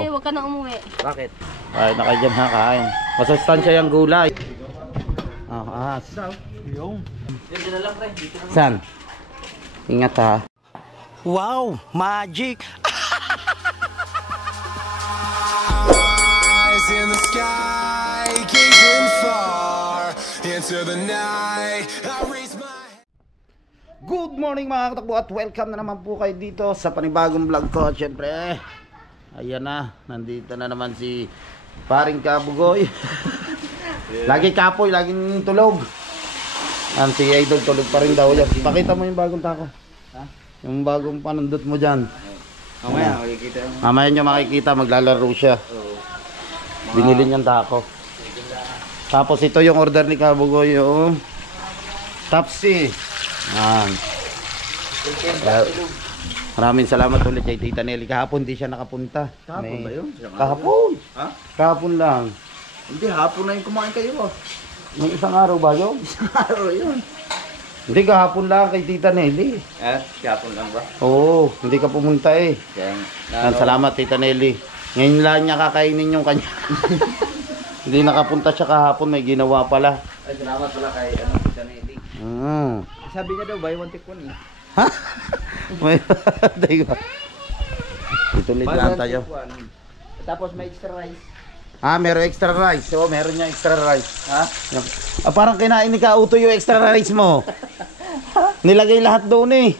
Eh, huwag ka na umuwi. Bakit? Ay, nakadyan ha, kain. Masustansya yung gulay. Ah, ahas. Yung. Saan? Ingat ha. Wow! Magic! Eyes in the sky, gazing far into the night. I raise my Good morning mga katakbo at welcome na naman po kayo dito sa panibagong vlog ko. Siyempre, ayan na, nandito na naman si Paring Kabugoy. Lagi kapoy, laging tulog. Si Idol tulog pa rin daw yan. Pakita mo yung bagong tako. Yung bagong panundot mo dyan. Mamaya makikita yung... Mamaya nyo makikita, maglalaro siya. Binili niyang tako. Tapos ito yung order ni Kabugoy, yung Tapsi. Maraming salamat ulit kay Tita Nelly. Kahapon di siya nakapunta. Kahapon ba yun? Kahapon. Ha? Kahapon lang. Hindi, hapon na yung kumain kayo. Nung isang araw ba yun? Isang araw yun. Hindi, kahapon lang kay Tita Nelly. Kahapon lang ba? Oo, hindi ka pumunta eh. Kaya, Salamat Tita Nelly. Ngayon lang niya kakainin yung kanya. Hindi nakapunta siya kahapon, may ginawa pala. Ay, salamat pala kay Tita Nelly. Sabi niya daw, buy one take one eh. Ha? May diba? Ituloy lang tayo. Tapos may extra rice. Meron extra rice. Oo, meron niya extra rice. Ha? Parang kinain ni Kauto yung extra rice mo. Nilagay lahat doon eh.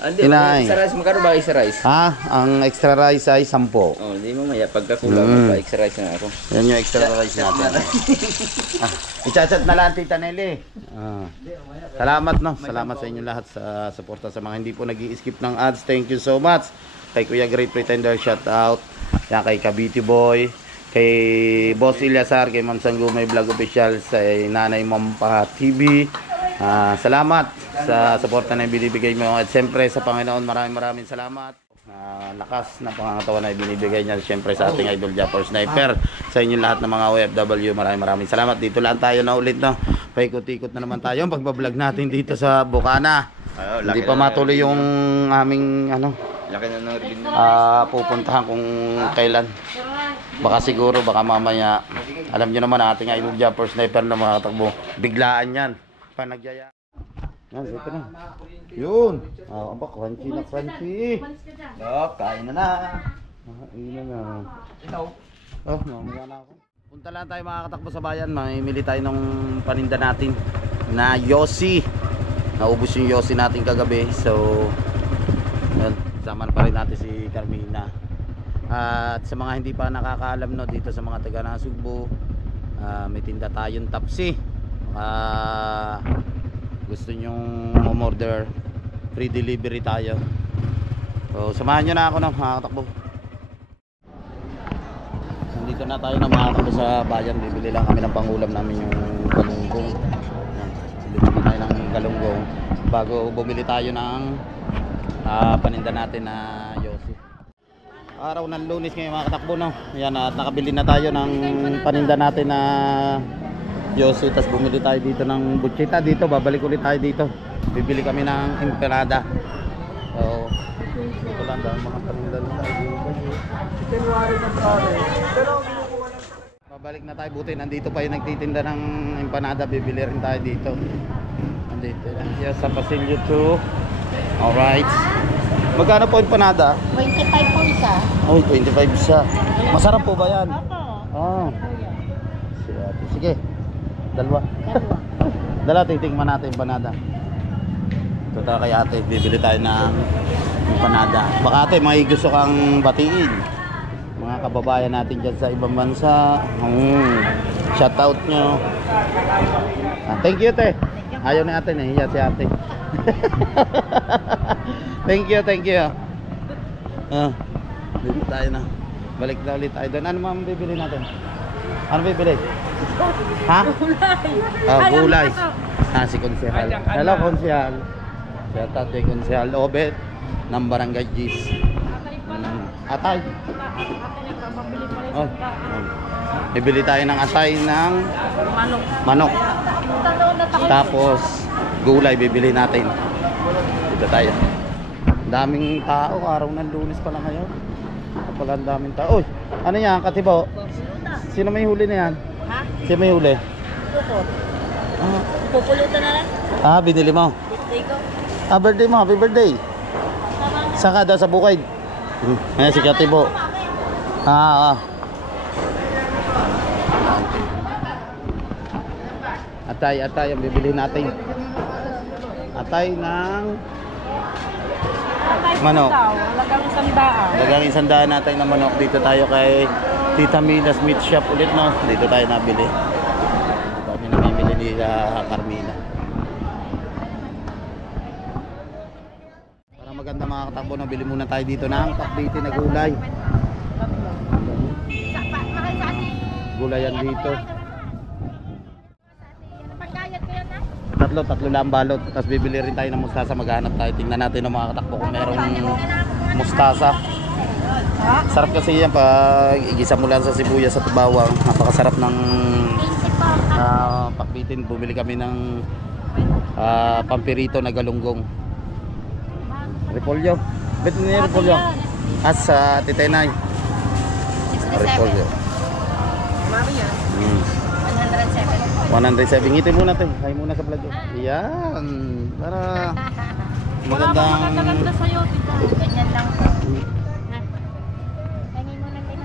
Hindi, Kinain. extra rice. Magkano ba extra rice? Ang extra rice ay 10. Oh, hindi mo maya. Pagkakulang pa extra rice na ako. Yan yung extra rice natin. I-chat na lang Tita Nelly. Salamat no. Salamat sa inyo lahat sa suporta sa mga hindi po nag-i-skip ng ads. Thank you so much. Kay Kuya Great Pretender, shout out. Yan kay Kabiti Boy, kay Boss Ilyasar, kay Ma'am Sanggumay Vlog Official, sa Nanay Mampa TV. Salamat sa suporta na binibigay mo. At siyempre sa Panginoon, maraming salamat. Lakas na pangangatawan na ibinibigay niya siyempre sa ating Idol Japper Sniper. Sa inyo lahat ng mga OFW, maraming salamat. Dito lang tayo na ulit no. Paikot-ikot na naman tayo ang pagbablog natin dito sa Bukana. Hindi pa matuloy yung aming Laki na ng rin. pupuntahan kung kailan. Baka siguro, baka mamaya. Alam nyo naman ating Idol Japper Sniper na mga katakbo. Biglaan yan. Panagyaya. Yan, ito na. Yun. Aba, crunchy na crunchy. Kain na na. Ayun na. Ikaw? Mamaya na ako. Punta lang tayo mga katakbo sa bayan. Mamimili tayo ng paninda natin na Yossi. Naubos yung Yossi natin kagabi. So, yun. Saman pa rin natin si Carmina. At sa mga hindi pa nakakaalam no, dito sa mga taga Nasugbo, may tinda tayong Tapsi. Gusto nyong umorder, free delivery tayo. So samahan nyo na ako ng mga katakbo. Nandito na tayo ng mga katakbo sa bayan. Bibili lang kami ng pangulam namin yung galunggong. Bibili tayo ng galunggong bago bumili tayo ng paninda natin na Yossi. Araw ng Lunes ngayon mga katakbo no. Ayan, at nakabili na tayo ng paninda natin na Yossi, tas bumili tayo dito ng buchita. Dito, babalik ulit tayo dito. Bibili kami ng empanada. So, ito lang dahil mga paninda na tayo dito. Babalik na tayo, buti nandito pa yung nagtitinda ng empanada. Bibili rin tayo dito. Nandito yan sa Pasilyo 2. Alright. Magkano po empanada? 25 po isa. Oh, 25 isa. Masarap po ba yan? Opo. Sige. Dalawa. Dala, titingnan natin empanada. Ito tayo kay ate, bibili tayo ng empanada. Baka ate, may gusto kang batiin. Mga kababayan natin dyan sa ibang bansa. Shout out nyo. Thank you ate. Ayaw ni ate, nahiya si ate. Thank you. Bibili tayo na. Balik na ulit tayo doon. Ano ma'am bibili natin? Ano bibili? Ha? Gulay. Si Konsehal. Hello, Konsehal. Shout out kay Konsehal Obet ng Barangay Gis. Atay. Bibili tayo ng atay ng manok. Tapos gulay bibili natin. Dito tayo. Daming tao, araw ng Lunes pa lang ngayon. pala ang daming tao. Uy, ano yan, katibaw? Sino may huli na yan? Ha? Sino may huli? Pupot. Ah, Pupulutan na lang. binili mo. Birthday ko. Birthday mo, happy birthday. Saan ka daw sa bukid? Ayan si katibaw. Atay ang bibili natin. Atay ng manok. Halagang 100. Dagang 100 natin na manok. Dito tayo kay Tita Mina's Meat Shop ulit, no? Dito tayo nabili. Kami namimili ni Carmina. Para maganda mga katakbo, nabili muna tayo dito ng pakbiti na gulay. Gulay yan dito. Tatlo lang balot. Tapos bibili rin tayo ng mustasa. Maghanap tayo. Tingnan natin ng mga katakbo kung merong mustasa. Sarap kasi yan pag igisa mo lang sa sibuyas at bawang. Napakasarap ng pakbitin. Bumili kami ng pampirito na galunggong. Repolyo. Bet ni repolyo. As titenay. 67. Repolyo. Mami yan. 107. 107. Ngitin muna tayo. Hay muna sa vlog. Yan. Para magandang... Maganda sa'yo, tita. Ganyan lang po. Hangin mo na tayo.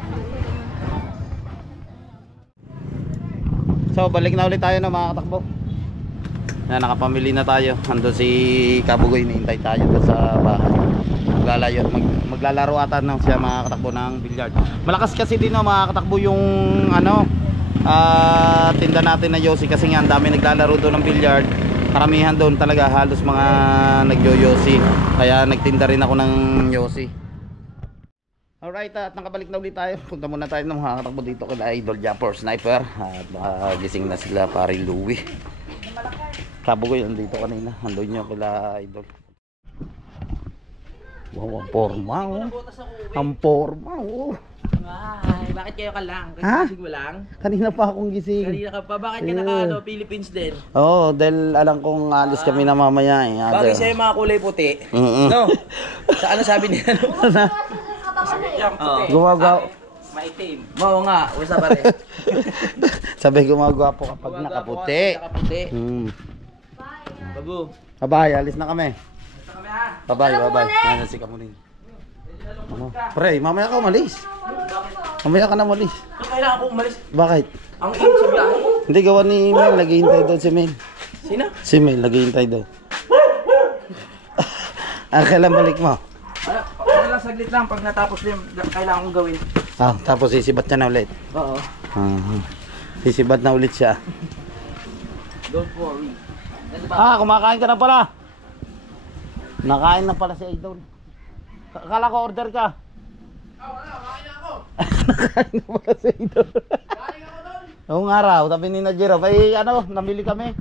So, balik na ulit tayo na mga katakbo. Yan, nakapamili na tayo. Ando si Kabugoy, hinihintay tayo doon sa bahay. Maglalaro ata no, siya mga katakbo ng billiard. Malakas kasi din no, mga katakbo yung tinda natin na Yossi kasi nga ang dami naglalaro doon ng billiard. Karamihan doon talaga halos mga nagyo-Yossi. Kaya nagtinda rin ako ng Yossi. Alright, at nakabalik na ulit tayo. Punta muna tayo ng mga katakbo dito kila Idol Japper Sniper. At gising na sila pare Louie. Kabugoy andito kanina. Andun nyo kila Idol. Wow, ang forma oh. Ang forma oh. Ay, bakit kayo ka lang? Kasi Ha? gising mo lang? Kanina pa akong gising. Kanina ka pa, bakit ka Philippines din? Oo, dahil alam kong alis kami na mamaya eh. Bagay sa'yo mga kulay puti. No? Sa ano sabi niya? Yung puti. Gumagawa. Maitim. Oo nga, usa pa rin. Sabi gumagawa po kapag nakaputi. Nakaputi. Babu. Babay, alis na kami. Basta kami ha. Babay. Nandiyan si Kamunin. Ano? Pre, mamaya ka umalis. Mamaya ka na umalis. Kailangan ko umalis. Bakit? Ang init sa biyahe. Hindi, gawa ni Mel. Naghihintay doon si Mel. Sino? Si Mel, naghihintay doon. Kailan balik mo? Ano lang, saglit lang. Pag natapos yung kailangan kong gawin. Tapos sisibat ka na ulit. Oo. Sisibat na ulit siya. Don't worry. Kumakain ka na pala. Nakain na pala si Idol. Akala ko order ka. Nakain na ako. Nakain na pala si Idol. Nakain ako doon. Noong araw, sabi ni Najiro, namili kami.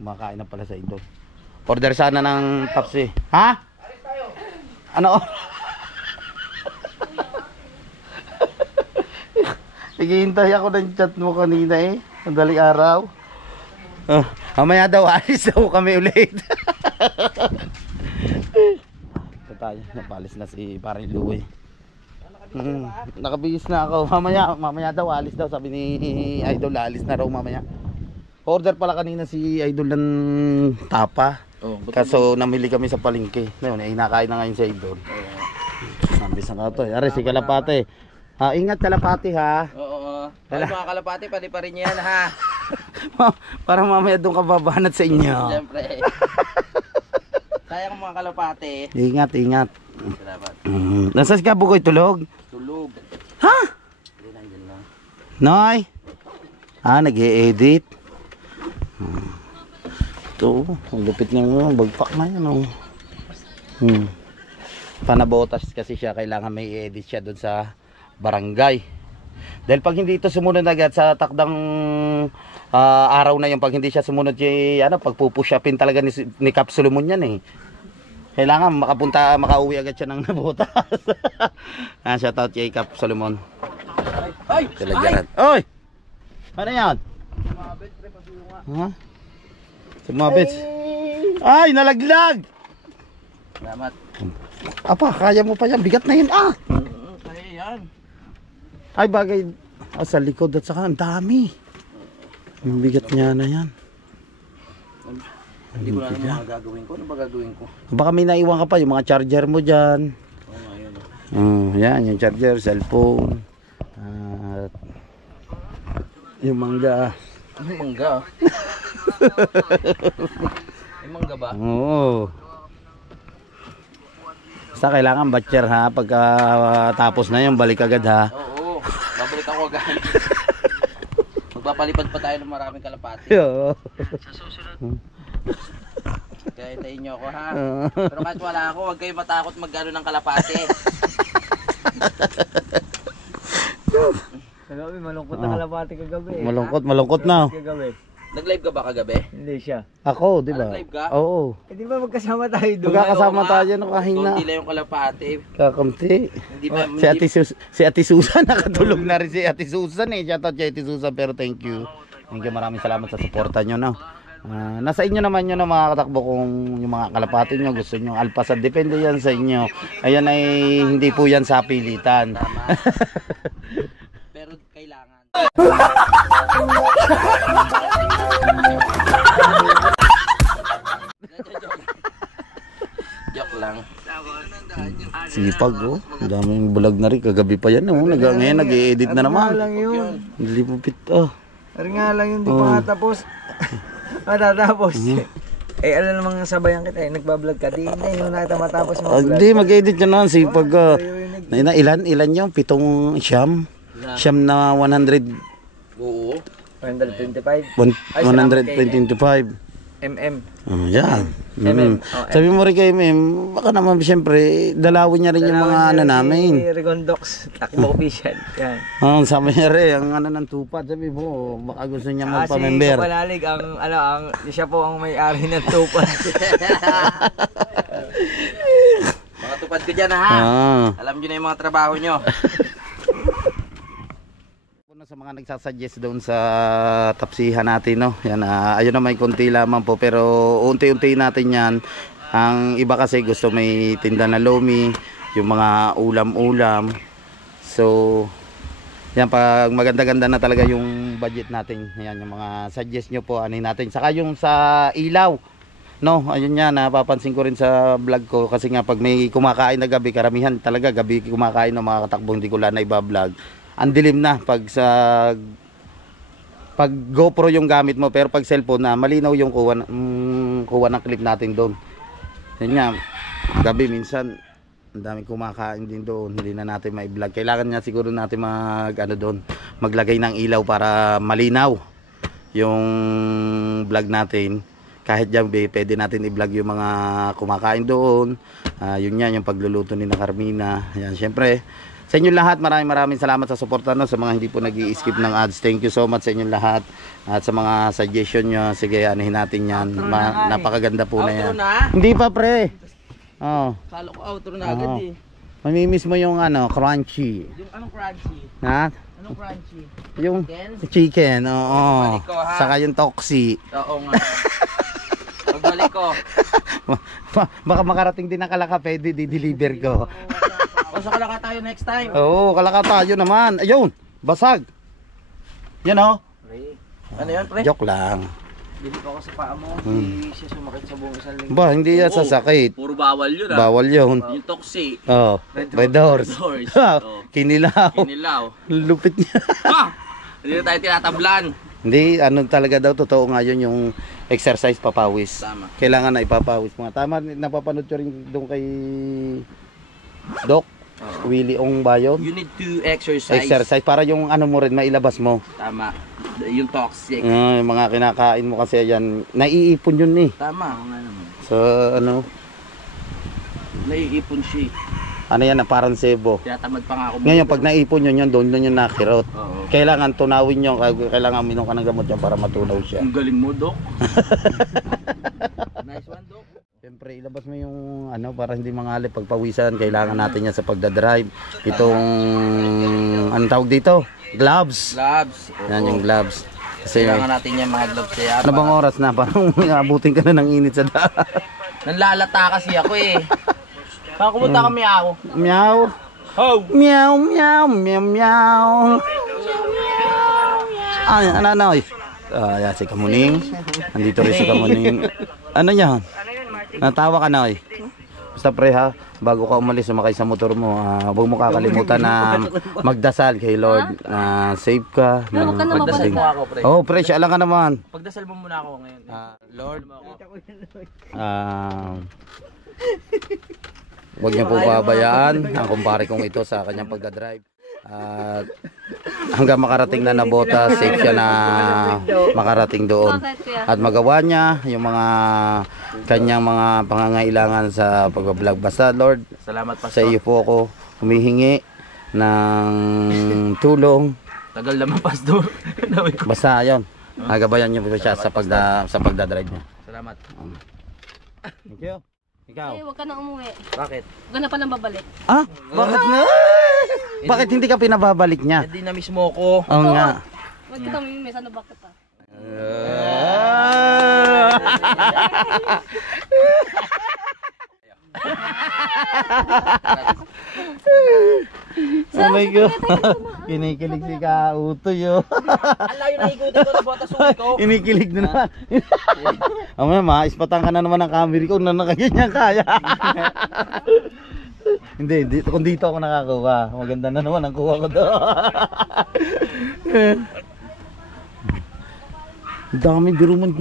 Kumakain na pala si Idol. Order sana ng Pepsi. Ha? Alis tayo. Ano? Naghihintay ako ng chat mo kanina eh. Madaling araw. Mamaya daw, alis daw kami ulit. Ito tayo, napalis na si Pare Louie. Nakabihis na ako. Mamaya daw, alis daw. Sabi ni Idol, alis na raw mamaya. Order pala kanina si Idol ng tapa. Kaso namili kami sa palengke. Ngayon, nakain na ngayon si Idol. Nambis na ka to. Ari, si Kalapate. Ingat Kalapate ha. Oo. Ay, mga kalapati, pati pa rin yan ha. Para mamaya doon ka babanat sa inyo. Siyempre. Sayang mga kalapati. Ingat. Salamat. Nasaan si Kabugoy? Tulog? Tulog. Ha? Hindi nandiyan lang. Noy? Nag-e-edit. Ito, ang lupit ng bagpak na yan. Panabotas kasi siya, kailangan may i-edit siya doon sa barangay. Dahil pag hindi ito sumunod agad sa takdang araw na yun, pag hindi siya sumunod pagpupushapin talaga ni Cap Solomon yan eh. Kailangan makauwi agad siya ng nabotas. Shout out kay Cap Solomon. Ay! Oy! Ano yan? Sumabit. Ay, nalaglag! Salamat. Kaya mo pa yan. Bigat na yun. Kaya yan. Ay, bagay. Sa likod at saka ang dami. Yung bigat niya na yan. Hindi ko na alam mga gagawin ko. Ano ba gagawin ko? Baka may naiwan ka pa yung mga charger mo dyan. Oo, ayun. Yan, yung charger, cellphone. At yung mangga. Yung mangga. Yung mangga ba? Oo. Basta kailangan batcher ha. Pagka tapos na yun, balik agad ha. Oo, babalik ako agad. Magpapalipad pa tayo ng maraming kalapati. Oo. Sa susunod. Kaya hintayin nyo ako ha. Pero kahit wala ako, huwag kayo matakot mag-ano ng kalapati. Kagabi, malungkot na kalapati kagabi. Malungkot na. Kagabi. Nag-live ka ba kagabi? Hindi siya. Ako, di ba? Nag-live ka? Oo. Eh, di ba magkasama tayo doon? Magkakasama tayo ng kahina. Hindi lang yung kalapati. Kakamti. Hindi ba? Si Ate Susan, nakatulog na rin si Ate Susan eh. Shoutout kay Ate Susan, pero thank you. Thank you, maraming salamat sa suporta nyo, no? Nasa inyo naman yun, no, mga katakbo, kung yung mga kalapati nyo gusto nyo alpasan, depende yan sa inyo. Ayan ay hindi po yan sa pilitan. Pero kailangan. Joke lang. Sipag, oh. Ang daming vlog na rin. Kagabi pa yan, oh. Ngayon nag-i-edit na naman. lang yun. Lipupit, oh. Pero nga lang yun, di pa nga tapos. Matatapos. Eh, alam namang sabayan kita eh. Nagbablog ka. Di, hindi nyo nakita matapos yung vlog. Hindi, mag-edit yun naman. Sipag, ilan yung 7 siyam? Siyam na 100. Oo. 125 125. mm. Yan. MM. Sabi mo rin kay Mem, baka naman siyempre dalawin niya rin yung mga ano namin. Regondox, Takbo Official. Yan. Sabi niya rin, ang ano ng tupad, sabi mo, baka gusto niya magpa-member. Si Kapalalig, siya po ang may-ari ng tupad. Mga tupad ko dyan ha. Alam nyo na yung mga trabaho nyo. Sa mga nagsasuggest doon sa tapsihan natin, no? Yan, ayun na may konti lamang po, pero unti-unti natin yan. Ang iba kasi gusto may tinda na lomi, yung mga ulam-ulam. So, yan, pag maganda-ganda na talaga yung budget natin. Yan, yung mga suggest nyo po, anin natin. Saka yung sa ilaw, no? Ayun yan, napapansin ko rin sa vlog ko. Kasi nga, pag may kumakain na gabi, karamihan talaga gabi kumakain ng mga katakbong, di ko lang na iba-vlog. Ang dilim na pag GoPro yung gamit mo, pero pag cellphone na malinaw yung kuha ng clip natin doon. Yan nga, gabi minsan ang daming kumakain din doon, hindi na natin mai-vlog. Kailangan nga siguro natin maglagay ng ilaw para malinaw yung vlog natin. Kahit dyan, pwede natin i-vlog yung mga kumakain doon. Yun yan, yung pagluluto ni na Carmina. Yan, syempre sa inyo lahat, maraming salamat sa suporta, no? Sa mga hindi po nag-i-skip ng ads, thank you so much sa inyo lahat. At sa mga suggestion nyo, sige, anahin natin yan. Napakaganda po na yan. Hindi pa, pre. Kala ko outro na agad eh. Mamimiss mo yung crunchy. Yung anong crunchy? Ha? Anong crunchy? Yung chicken, oo. Pagbalik ko, ha? Saka yung toxi. Oo nga. Pagbalik ko. Baka makarating din ang Kalaka, pwede di-deliver ko. O sa Kalaka tayo next time. Oo, Kalaka tayo naman. Ayun, basag. Yan o. Ano yun, pre? Joke lang. Bili ko ako sa paa mo, hindi siya sumakit sa buong isang linggo. Ba, hindi yan sasakit. Puro bawal yun ah. Bawal yun. Yung toxic. Oh, Red Horse. Kinilaw. Kinilaw. Lupit niya. Hindi na tayo tinatablan. Hindi, ano talaga daw, totoo nga yun, yung exercise papawis. Tama. Kailangan na ipapawis mga. Tama, napapanood ko rin doon kay Doc. Willie Ong ba yun? You need to exercise. Exercise para yung ano mo rin mailabas mo. Tama. Yung toxic. Yung mga kinakain mo kasi yan, naiipon yun eh. Tama. Nga naman. So ano, Naiipon siya. ano yan, parang sebo. Tinatamad pa nga ako. Ngayon pag naipon yun, doon yung nakirot. Oo. Kailangan tunawin yun, kailangan minom ka ng gamot yan para matunaw siya. Ang galing mo, Dok. Nice one, Dok. Siyempre ilabas mo yung ano para hindi mangalip pagpawisan, kailangan natin yan sa pagdadrive. Itong anong tawag dito? Gloves. Gloves. Yan yung gloves. Kasi Kailangan natin yan mga gloves kaya. ano bang oras na? Parang abutin ka na ng init sa daan. Nanlalata kasi ako eh. Saan kumunta kami ako? Meow. Ho! Meow, meow, meow, meow. Ay, ano, yan si Kamuning. Nandito rin si Kamuning. Ano yan? Natawa ka na, Basta pre ha, bago ka umalis, sumakay sa motor mo, huwag mo kakalimutan na magdasal kay Lord. Safe ka. Huwag ka na Pagdasal mabalik. mo ako, pre. Oh, pre, siya lang ka naman. Pagdasal mo muna ako ngayon. Lord, huwag niyo po pabayaan ang kumpare kong ito sa kanyang pagdadrive. At hanggang makarating na Nabota, safe siya na makarating doon. At magawa niya yung mga kanyang mga pangangailangan sa pag-vlog. Basta Lord, Salamat, sa Pastor. iyo po ako humihingi ng tulong. Tagal naman, Pastor. Basta yun, nagabayan niyo po siya sa pagdadrive niya. Salamat. Thank you. Ikaw? Huwag ka na umuwi. Bakit? Huwag ka na palang babalik. Bakit nga? Bakit hindi ka pinababalik niya? Hindi na mismo ko. Oo nga. Huwag ka mamimiss. Ano ba kita? Oh my God. Kinikilig si Kautoy, oh. Ang layo na ikutin ko na botas ko. Kinikilig na naman. Amaya, maispatan ka na naman ng camera ko na nakaganyan kaya. Hindi, kung dito ako nakakuha. Maganda na naman ang kuha ko doon. Dami, biro man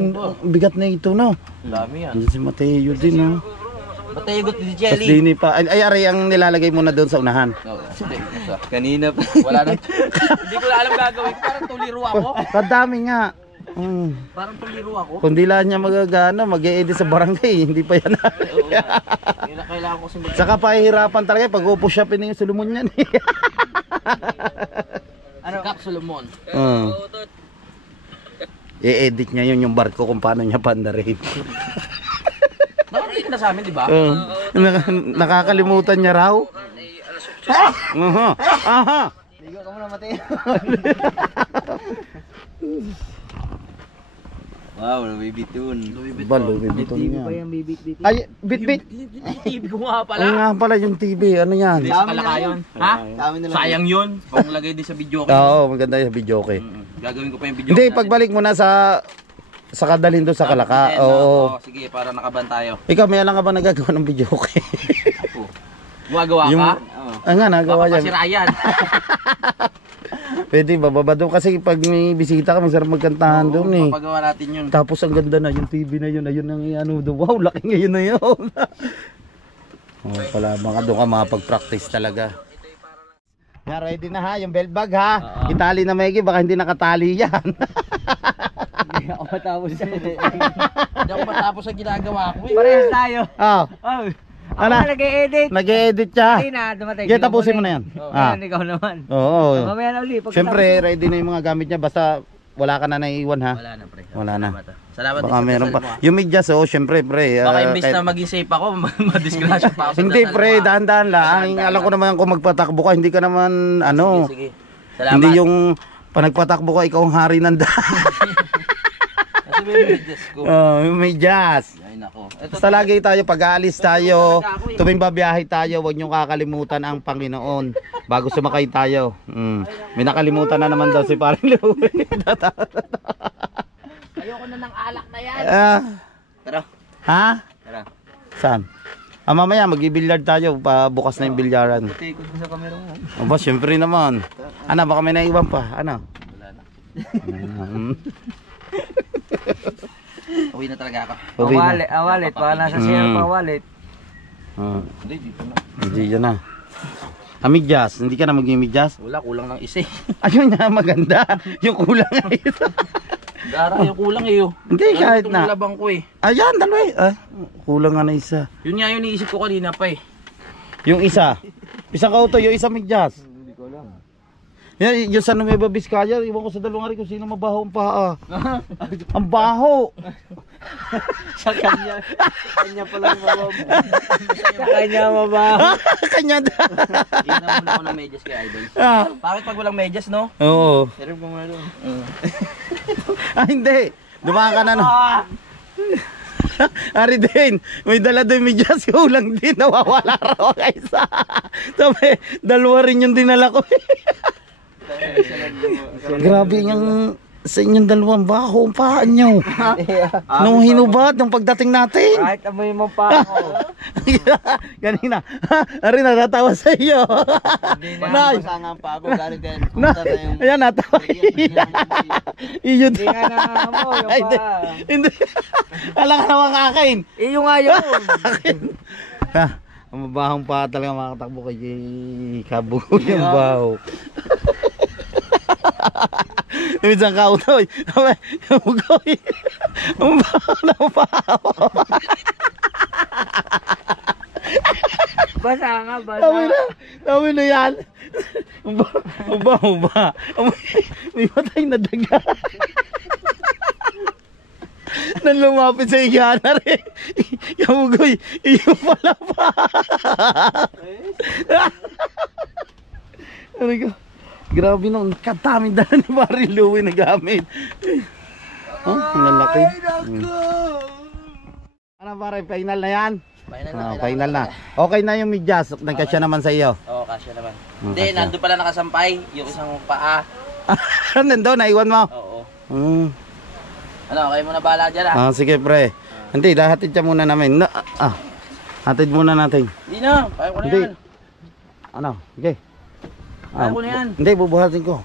bigat na ito, no? Dami yan. Andiyan si Mateo din, no? Ba't nahigot ni Tapos Jelly? dini pa. Ay, aray, ang nilalagay mo na doon sa unahan. Kanina pa. Wala na. Hindi ko na alam gagawin. Parang tuliro ako. Kadami nga. Parang tuliro ako. Kung di lang niya magagana, mag-e-edit sa barangay, hindi pa yan. Oo nga. Yun ang kailangan ko siya. Saka pahihirapan talaga pag upo-shopin na yung Solomon yan. Ano? Kap Solomon. I-edit niya yun yung barko kung paano niya pandarin. Nakakita na sa amin, di ba? Nakakalimutan niya raw. Aha. Aha. Ligo ka muna, Mateo. Wow, Louis Vuitton. Ba, Louis Vuitton TV pa yan. yung bibit-bit. Ay, bit-bit. TV ko nga pala. Oo nga pala yung TV. Ano yan? Sa kalaka yun. Ha? Dami na lang. Sayang yun. Panglagay din sa video ko. Oo, maganda yung video okay. Gagawin ko pa yung video. Hindi, pagbalik mo na sa kadalhin doon sa Kalaka. Oo. Sige, para nakaban tayo. Ikaw, may alam ka ba nagagawa ng video okay? Gumagawa Yung, ka? nga, nagawa Baka yan. si Ryan. Pwede, bababa doon kasi pag may bisita ka, masarap magkantahan doon eh. Papagawa natin yun. Tapos ang ganda na, yung TV na yun, ayun ang ano doon. Wow, laki ngayon na yun. Pala, mga doon ka makapag-practice talaga. Nga, ready na ha, yung belt bag ha. Itali na maigi, baka hindi nakatali yan. Hindi ako matapos. Hindi ako matapos sa ginagawa ko eh. Parehas tayo. Oh, Oh. ano? Ako nag-e-edit. Nag-e-edit siya. Ay na, dumatay. Sige, tapusin mo na yan. Ayan, ikaw naman. Oo. Mamaya na ulit. Siyempre, ready na yung mga gamit niya. Basta wala ka na naiiwan ha. Wala na, pre. Wala na. Salamat Baka din sa meron dasal mo, pa. Yung medyas, oh, siyempre, pre. Baka imbis na maging safe ako, madisgrasya pa ako sa Hindi, dasal pre, mo, ah. dahan-dahan lang. Alam ko naman kung magpatakbo ka, hindi ka naman, ano. Sige. Salamat. Hindi yung panagpatakbo ka, ikaw ang hari ng dahan. Kasi may medyas ko. Yung medyas. Ay nako. Basta lagi tayo, pag-aalis tayo, tuwing babiyahe tayo, huwag niyong kakalimutan ang Panginoon bago sumakay tayo. May nakalimutan na naman daw si Paring Louie. Ayoko na ng alak na yan. Tara. Ha? Tara. Saan? Mamaya mag-i-billiard tayo, bukas na yung bilyaran. Tikot ko sa camera mo. Aba, syempre naman. Ano, baka may naiwan pa. Ano? Wala na. Mm. Uwi na talaga ako. Uwi na. Wallet. Baka nasa share pa wallet. Hindi, dito na. Hindi yan na. Medyas, hindi ka na mag-medyas? Wala, kulang ng isa eh. Ayun na, maganda. Yung kulang nga ito. Dara, yung kulang eh. Hindi, kahit na. Itong labang ko eh. Ayan, dalawa eh. Ay, kulang nga na isa. Yun nga yung iniisip ko kanina pa eh. Yung isa. Isang kauto, yung isa medyas. Hindi ko alam. Yan, yung sa Nueva Vizcaya, iwan ko sa dalawang hari kung sino mabaho ang paa. Ang baho. Sa kanya. Sa kanya pala mabaho. Sa kanya mabaho. Kanya da. Ina muna ako ng medyas kay Idol. Bakit pag walang medyas, no? Oo. Sarap ko nga doon. Ah, hindi. Dumaan ka na no. Ari din, may dala doon medyas, kulang din, nawawala raw isa. Sabi, dalawa rin yung dinala ko. Grabe yung sa inyong dalawang baho, ang paan nyo. Nung hinubad, nung pagdating natin. Kahit amoy mo pa ako. Kanina, ari natatawa sa iyo. Hindi na. Nay, Masangang pa ako, galing din. ayan, natawa. Iyo Hindi nga nangangamoy yung Ay, hindi. pa. Hindi. Alam ka naman kakain. Iyo nga yun. Ang mabahong pa talaga makatakbo kay Kabugo yung baho. Minsan kautoy. Kabugoy. Ang baho na baho. Basa nga, basa. Tawin na yan. Ang baho ba? May matay na daga. Nang lumapit sa igana rin. Kabugoy, iyo pala pa. Ano ka? Grabe nung katami dala ni Barry Louie na gamit. Oh, ang lalaki. Ano pare, final na yan? Final na. Okay na yung medyas. Nagkasya naman sa iyo. Oo, kasya naman. Hindi, nandun pala nakasampay. Yung isang paa. Nandun, naiwan mo. Oo. Mm. Kayo muna bahala dyan ah. Sige pre. Hindi, dahatid siya muna namin. Hatid muna natin. Hindi na, kaya ko na Hindi. yan. Ano? Okay. Kaya ko na yan. Hindi, bubuhatin ko.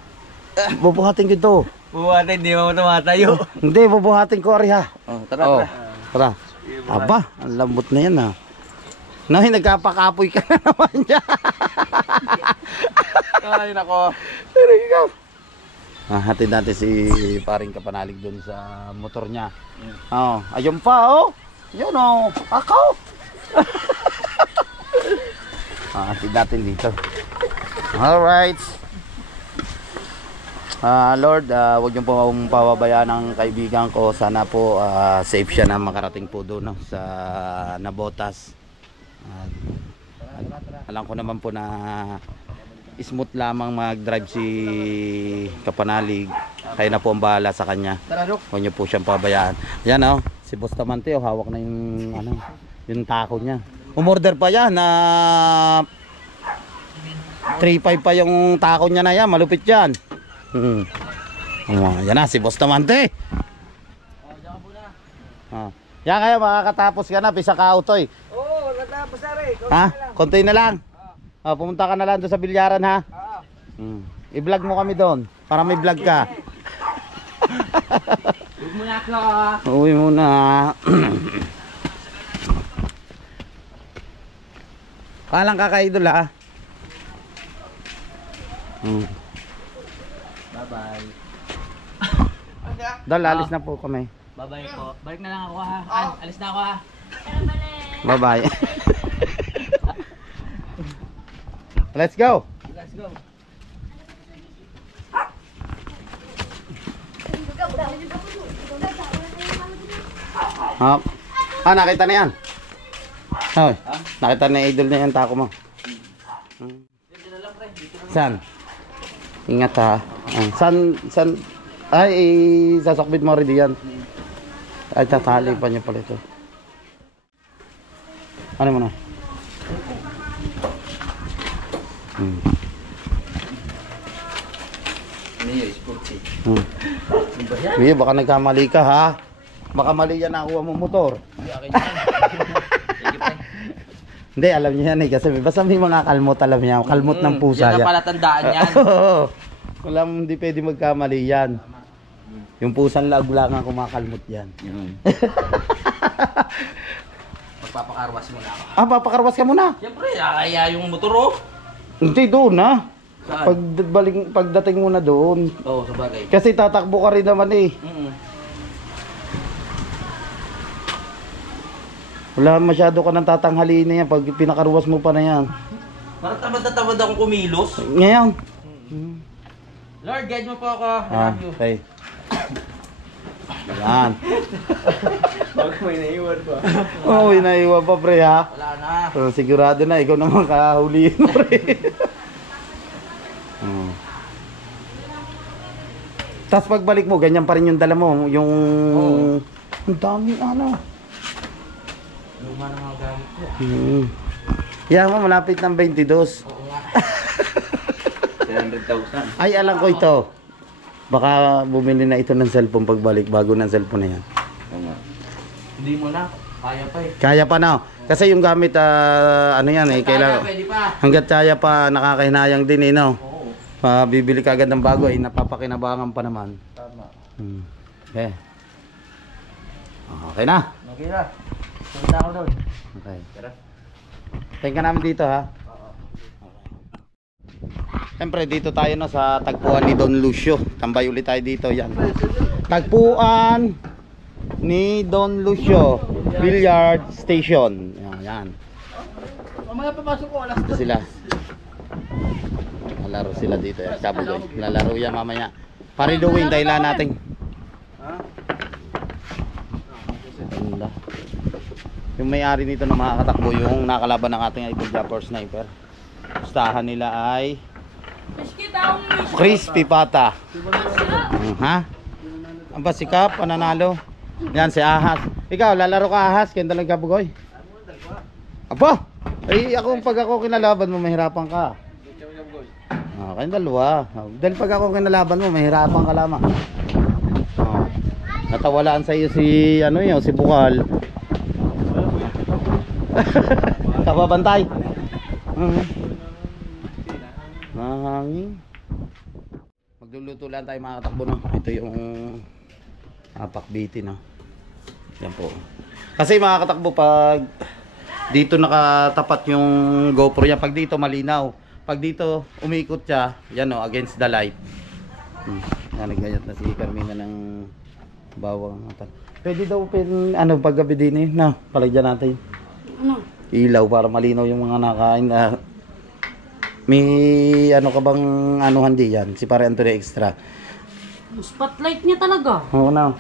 Bubuhatin ko ito. Buwate, hindi mo tumatayo. Hindi, bubuhatin ko, Ari ha. Tara, Oh, tara. tara. Aba, ang lambot na yan ha. Nahin, nagkapakapoy ka na naman dyan. Ay, nako. Pero ikaw. Hatid natin si paring kapanalig doon sa motor niya. Oh, ayun pa oh. Yun oh. Ako. Hatid natin dito. Alright. Lord, huwag niyo po pababayaan ang kaibigan ko. Sana po safe siya na makarating po doon no, sa Nabotas. Alam ko naman po na smooth lamang mag-drive si Kapanalig. Kayo na po ang bahala sa kanya. Huwag niyo po siyang pabayaan. Yan oh, si Bustamante oh, hawak na yung tako niya. Umorder pa yan na 3.5 pa yung tako niya na yan. Malupit yan. Yan na si Bustamante. Yan kayo, makakatapos ka na. Pisa ka autoy. Oo, natapos na rin. Ha? Konti na lang. Pumunta ka na lang doon sa bilyaran ha. I-vlog mo kami doon para may vlog ka. Huwag mo na ako. Uwi muna. Palang kakaidol ha. Bye-bye. Dal, alis na po kami. Bye-bye po. Balik na lang ako ha. Alis na ako ha. Bye bye. Let's go. Let's go. Nakita na yan. Hoy, nakita na idol na yan tako mo. Saan? Ingat ha. San ay sasakbit mo rin yan. Ay tatali pa niya pala ito. Ano mo na? Mio, baka nagkamali ka ha. Baka mali yan nakuha mo motor. Hindi, alam niya yan eh. Kasi basta may mga kalmot, alam niya. Kalmot ng pusa yan. Yan na pala tandaan yan. Wala, hindi pwede magkamali yan. Yung pusang lag-lang ang kumakalmot yan. Magpapakarwas mo na ako. Papakarwas ka muna. Siyempre, kaya yung motor oh. Hindi doon ha. Saan? Pagdating mo na doon. Oo, sa bagay. Kasi tatakbo ka rin naman eh. Wala masyado ka nang tatanghaliin na yan pag pinakaruwas mo pa na yan. Parang tamad na tamad akong kumilos. Ngayon. Lord, guide mo po ako. I love you. Okay. Yan. Huwag may naiwan pa. Oo, inaiwan pa pre ha. Wala na. So, sigurado na, ikaw naman kahuliin mo pre. Tapos pagbalik mo, ganyan pa rin yung dala mo. Yung... Ang daming ano. Luma na mga gamit ko. Yan mo, malapit ng 22. Oo nga. 700,000. Ay, alam ko ito. Baka bumili na ito ng cellphone pagbalik, bago ng cellphone na yan. Oo nga. Hindi mo na. Kaya pa eh. Kaya pa na. Kasi yung gamit, ano yan eh, kailangan. Pwede pa. Hanggat kaya pa, nakakahinayang din eh, no? Oo. Bibili ka agad ng bago ay napapakinabangan pa naman. Tama. Okay. Okay na. Okay na. Punta ako doon. Okay. Tara. Tingnan ka namin dito ha. Siyempre dito tayo no sa tagpuan ni Don Lucio. Tambay ulit tayo dito. Yan. Tagpuan ni Don Lucio Billiard Station. Yan. Mamaya papasok ko, alas Ito sila. Lalaro sila dito. Kabugoy. Lalaro yan mamaya. Pariduin tayo lang natin. Ganda. Yung may-ari nito na makakatakbo yung nakalaban ng ating idol Japper Sniper. Gustahan nila ay Crispy Pata. Ha? Ang ba si Kap, pananalo? Yan si Ahas. Ikaw, lalaro ka Ahas, kaya dalang Kabugoy. Aba! Ay, pag ako kinalaban mo, mahirapan ka. Kayong dalawa. Dahil pag ako kinalaban mo, mahirapan ka lamang. Natawalaan sa iyo si si Bukal. Kababantay. Mahangin. Magluluto lang tayo mga katakbo no. Ito yung pakbiti no. Yan po. Kasi mga katakbo pag dito nakatapat yung GoPro yan, pag dito malinaw. Pag dito umiikot siya, yan o, against the light. Nagayat na si Carmina ng bawang. Pwede daw paggabi din eh. No, palagyan natin. Ilaw para malinaw yung mga nakain na may ka bang anuhan diyan si Pare Antonio Extra. Spotlight niya talaga. Oo na.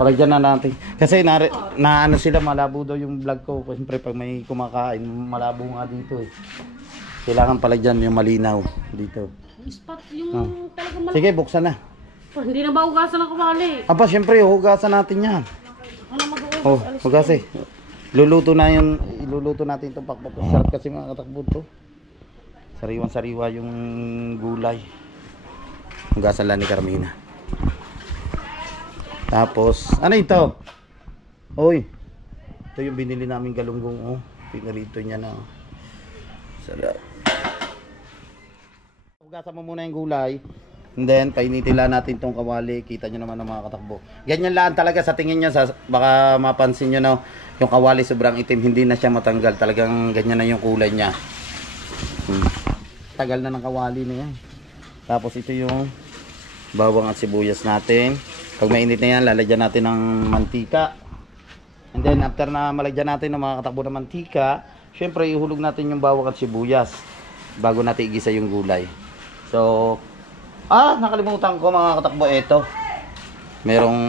Palagyan na natin. Kasi na sila malabo daw yung vlog ko. Siyempre pag may kumakain malabo nga dito eh. Kailangan palagyan yung malinaw dito. Spot yung talaga malaki. Sige, buksan na. Hindi na ba hugasan ng kumali? Aba, siyempre hugasan natin yan. Ano mag-ugas? Oh, hugas eh. Iluluto natin itong pakbet. Sarap kasi mga katakbo to. Sariwan-sariwa yung gulay. Hugasan lang ni Carmina. Tapos, ano ito? Oy. Ito yung binili namin galunggong oh. Pinarito niya na. Sarap. Hugasan mo muna yung gulay. And then, painitin lang natin itong kawali. Kita nyo naman ng mga katakbo. Ganyan lang talaga sa tingin nyo. Baka mapansin nyo na yung kawali sobrang itim. Hindi na siya matanggal. Talagang ganyan na yung kulay niya. Tagal na ng kawali na yan. Tapos ito yung bawang at sibuyas natin. Pag mainit na yan, lalagyan natin ng mantika. And then, after na malagyan natin ng mga katakbo ng mantika, syempre, ihulog natin yung bawang at sibuyas bago natin igisa yung gulay. So, nakalimutan ko mga katakbo, ito. Merong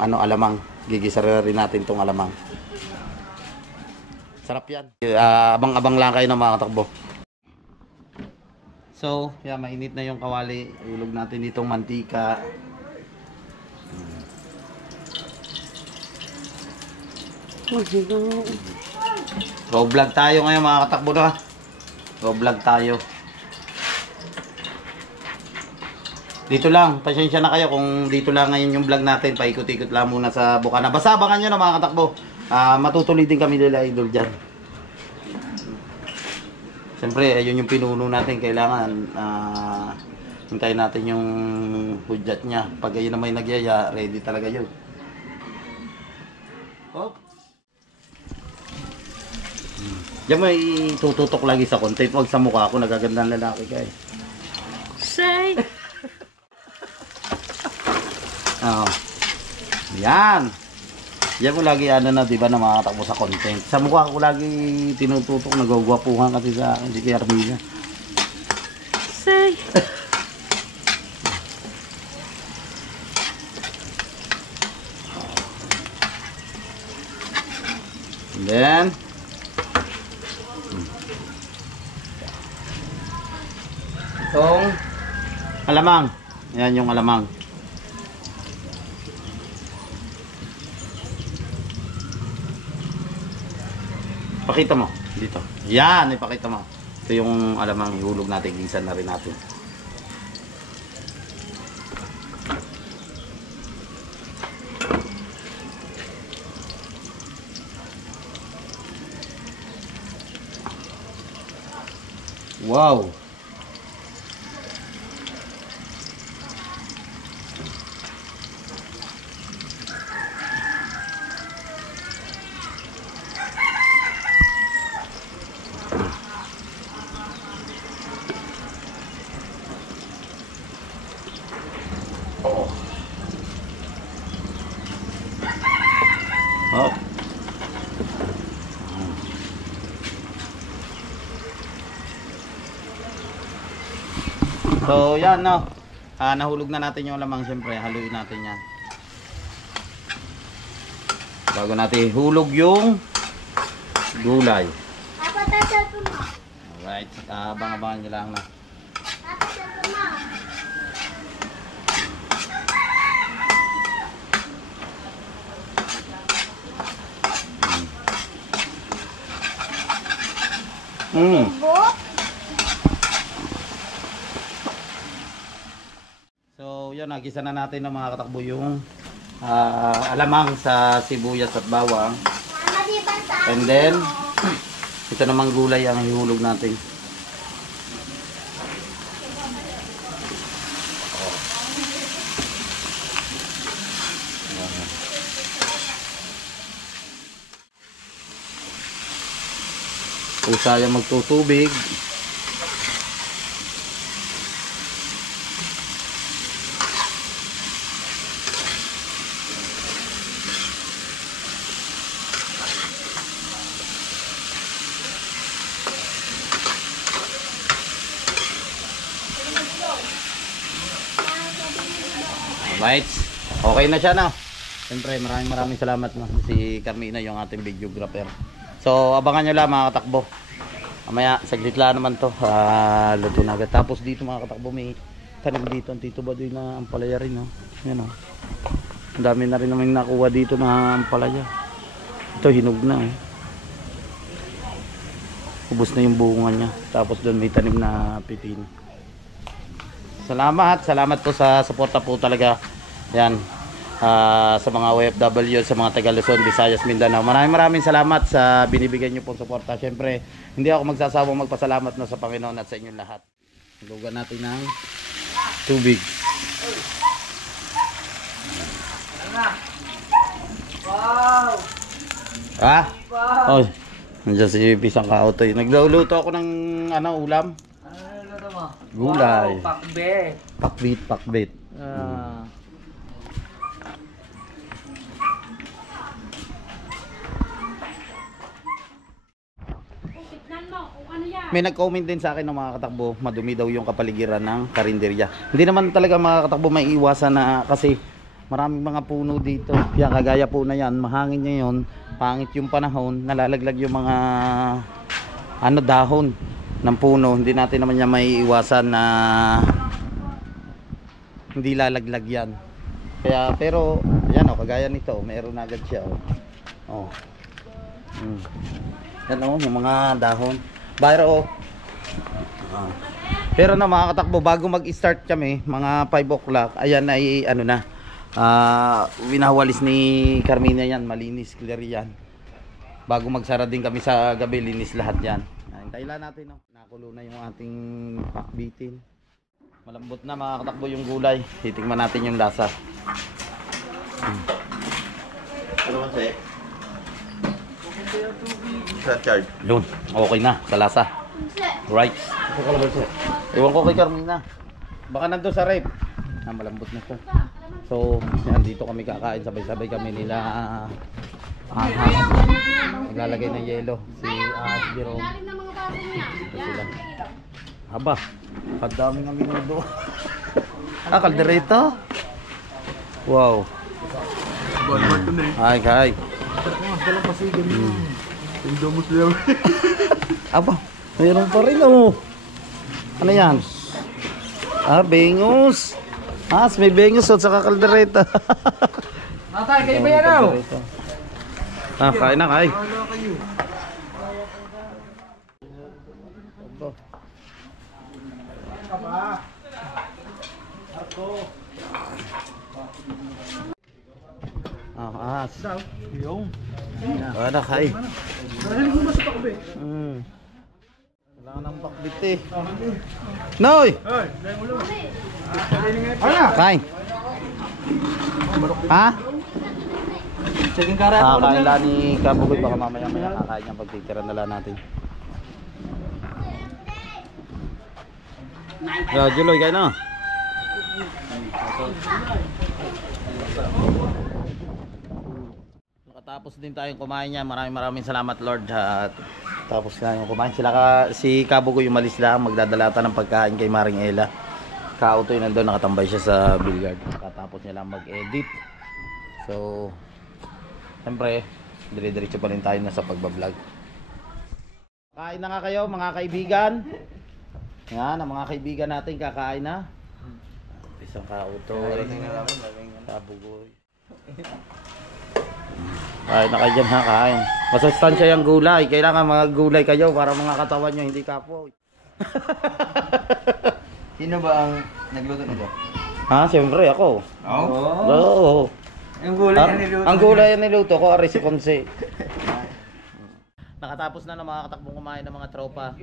alamang. Gigisa rin natin tong alamang. Sarap yan. Abang-abang lang kayo ng mga katakbo. So, mainit na yung kawali. Ihulog natin itong mantika. Go vlog tayo ngayon mga katakbo na. Go vlog tayo. Dito lang, pasensya na kayo kung dito lang ngayon yung vlog natin. Paikot-ikot lang muna sa Bukana. Basta abangan nyo na mga katakbo. Matutuloy din kami nila idol dyan. Siyempre, ayun yung pinuno natin. Kailangan hintayin natin yung hudyat niya. Pag ayun na may nagyaya, ready talaga yun. Oh. Diyan may tututok lagi sa content. Huwag sa mukha ako, nagagandang lalaki ka eh. Say! Yan. Yan ko lagi diba na makatakbo sa content. Sa mukha ko lagi tinututok, nagugwapuhan kasi sa akin, si Carmina. Say! And then, itong alamang. Yan yung alamang. Ipakita mo. Dito. Yan, ipakita mo. Ito yung alamang ihulog natin. Gisan na rin natin. Wow! Oh. So, yan no. Nahulog na natin yung lamang, siyempre. Haluin natin yan. Bago natin hulog yung gulay. Alright. Abang-abangan nyo lang na. So, yun, nagisa na natin ng mga katakbo yung alamang sa sibuyas at bawang. And then, ito namang gulay ang ihulog natin. Kung sayang magtutubig, right? Okay na siya na. Siyempre maraming salamat no, si Carmina yung ating videographer. So abangan nyo lang mga katakbo. Mamaya saglit lang naman to. Luto na agad. Tapos dito mga katakbo may tanim dito ang Tito Badoy na ampalaya rin no. Yan o. Ang dami na rin naman nakuha dito na ampalaya. Ito hinog na eh. Ubus na yung bunga niya. Tapos doon may tanim na pipino. Salamat po sa suporta po talaga. Yan. Sa mga OFW, sa mga taga Luzon, Visayas, Mindanao. Maraming salamat sa binibigyan niyo pong suporta. Siyempre, hindi ako magsasawang magpasalamat na sa Panginoon at sa inyong lahat. Lugan natin ng tubig. Wow! Ah? Oh, nandiyan si Pisang Kaotoy. Nagluluto ako ng ulam. Ano niluluto mo? Gulay. Wow, pakbe. Pakbit. Tignan mo kung ano yan. May nag-comment din sa akin ng mga katakbo, madumi daw yung kapaligiran ng karinderya. Hindi naman talaga mga katakbo may iwasan na kasi maraming mga puno dito. Yan, kagaya po na yan, mahangin ngayon, pangit yung panahon, nalalaglag yung mga dahon ng puno. Hindi natin naman yan may iwasan na hindi lalaglag yan. Kaya, pero, yan o, kagaya nito, meron agad siya o. Yan o, yung mga dahon. Pero, pero na mga katakbo, bago mag-start kami, mga 5 o'clock, ayan ay winawalis ni Carmina yan, malinis, clear yan. Bago magsara din kami sa gabi, linis lahat yan. Hintayin lang natin, no? Nakulo na yung ating pakbitin. Malambot na mga katakbo yung gulay. Titingnan natin yung lasa. Ano ba sa'yo? Sa charge. Yun, okay na sa lasa. Right. Iwan ko kay Carmina. Baka nandun sa rep. Malambot na to. So, yan, dito kami kakain. Sabay-sabay kami nila. Maglalagay ng yelo. Si Jerome. Ito sila. Haba, kadaming kami nudo. Kaldereta. Wow. Hi, hi. Aba, mayroon pa rin oh. Ano yan? Bengus. May bengus at saka kaldereta. Natay, kayo ba yan oh? Kain na, kain. Ah, ahas. Wala kay. Wala nang bakbit eh. Noy! Kain. Ha? Kakain lang ni Kabugoy, baka mamaya-maya kakain niya pagtitira na lang natin. Juloy, kain na. Nakatapos din tayong kumain niya. Maraming salamat Lord. At tapos na yung kumain sila si Kabugoy umalis lang, magdadalata ng pagkain kay Maring Ella. Kautoy nandoon, nakatambay siya sa billiard. Nakatapos niya lang mag-edit. So siyempre, dire-diretso pa rin tayo na sa pagbablog. Kain na nga kayo mga kaibigan. Yan, ang mga kaibigan natin kakain na. Isang Kautoy, Kabugoy. Kain na kayo dyan ha, kain. Masustansya yung gulay. Kailangan mga gulay kayo para mga katawan nyo hindi kapoy. Sino ba ang nagluto nito? Ha, siyempre ako. Oo. Yung gulay na niluto. Ang gulay na niluto ko, aris konse. Nakatapos na ng mga katakbong kumain ng mga tropa.